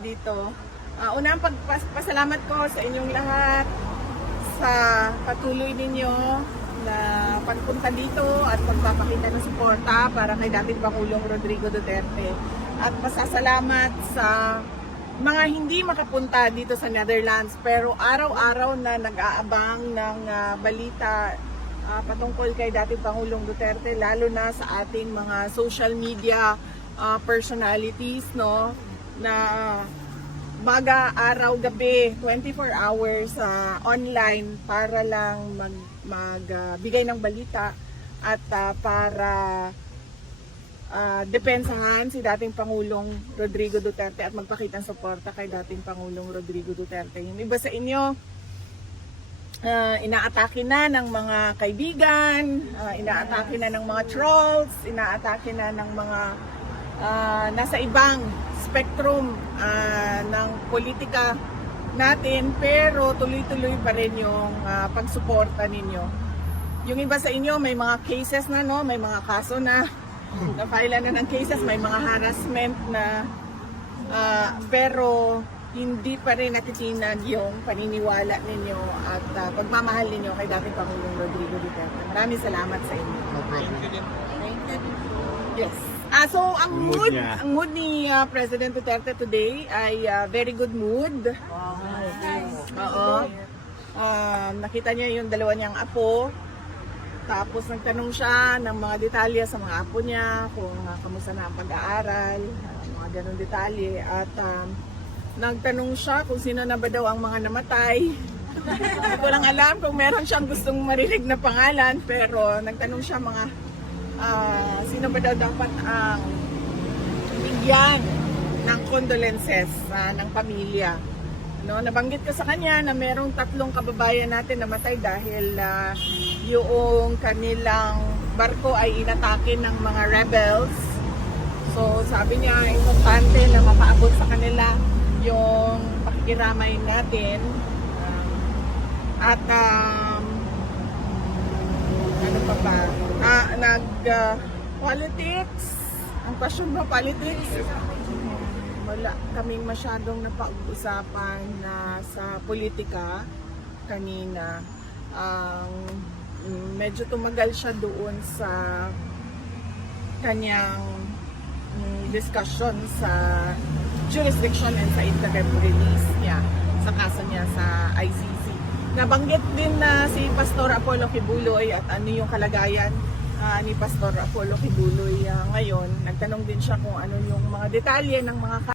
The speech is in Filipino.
dito. Unang pagpasalamat ko sa inyong lahat sa patuloy ninyo na pagpunta dito at pagpapakita ng suporta para kay dating Pangulong Rodrigo Duterte. At pasasalamat sa mga hindi makapunta dito sa Netherlands pero araw-araw na nag-aabang ng balita patungkol kay dating Pangulong Duterte, lalo na sa ating mga social media personalities, no, na maga, araw, gabi, 24 hours online para lang magbigay ng balita at para depensahan si dating Pangulong Rodrigo Duterte at magpakita ng suporta kay dating Pangulong Rodrigo Duterte. Yung iba sa inyo, inaatake na ng mga kaibigan, inaatake na ng mga trolls, inaatake na ng mga nasa ibang spectrum ng politika natin, pero tuloy-tuloy pa rin yung pagsuporta ninyo. Yung iba sa inyo may mga cases na, no, may mga kaso na na-file na ng cases, may mga harassment na pero hindi pa rin natitinag yung paniniwala ninyo at pagmamahal ninyo kay dating Pangulong Rodrigo Duterte. Maraming salamat sa inyo. Thank you. Yes. So ang mood ni President Duterte today ay very good mood. Oo. Nakita niya yung dalawa niyang apo. Tapos nagtanong siya ng mga detalye sa mga apo niya, kung kamusta na ang pag-aaral, mga ganong detalye. At nagtanong siya kung sino na ba daw ang mga namatay. Hindi ko lang alam kung meron siyang gustong marinig na pangalan, pero nagtanong siya mga sino ba daw dapat ang bigyan ng condolences ng pamilya. No, nabanggit ko sa kanya na merong 3 kababayan natin namatay dahil yung kanilang barko ay inatake ng mga rebels. So sabi niya, importante na mapaabot sa kanila yung pakikiramay natin. At ano pa ba? Politics. Ang passion ba, politics? Wala kaming masyadong napag-usapan na sa politika kanina. Medyo tumagal siya doon sa kanyang discussion sa jurisdiction and sa interim release niya sa kaso niya sa ICC. Nabanggit din na si Pastor Apollo Kibuloy at ano yung kalagayan ni Pastor Apollo Kibuloy ngayon. Nagtanong din siya kung ano yung mga detalye ng mga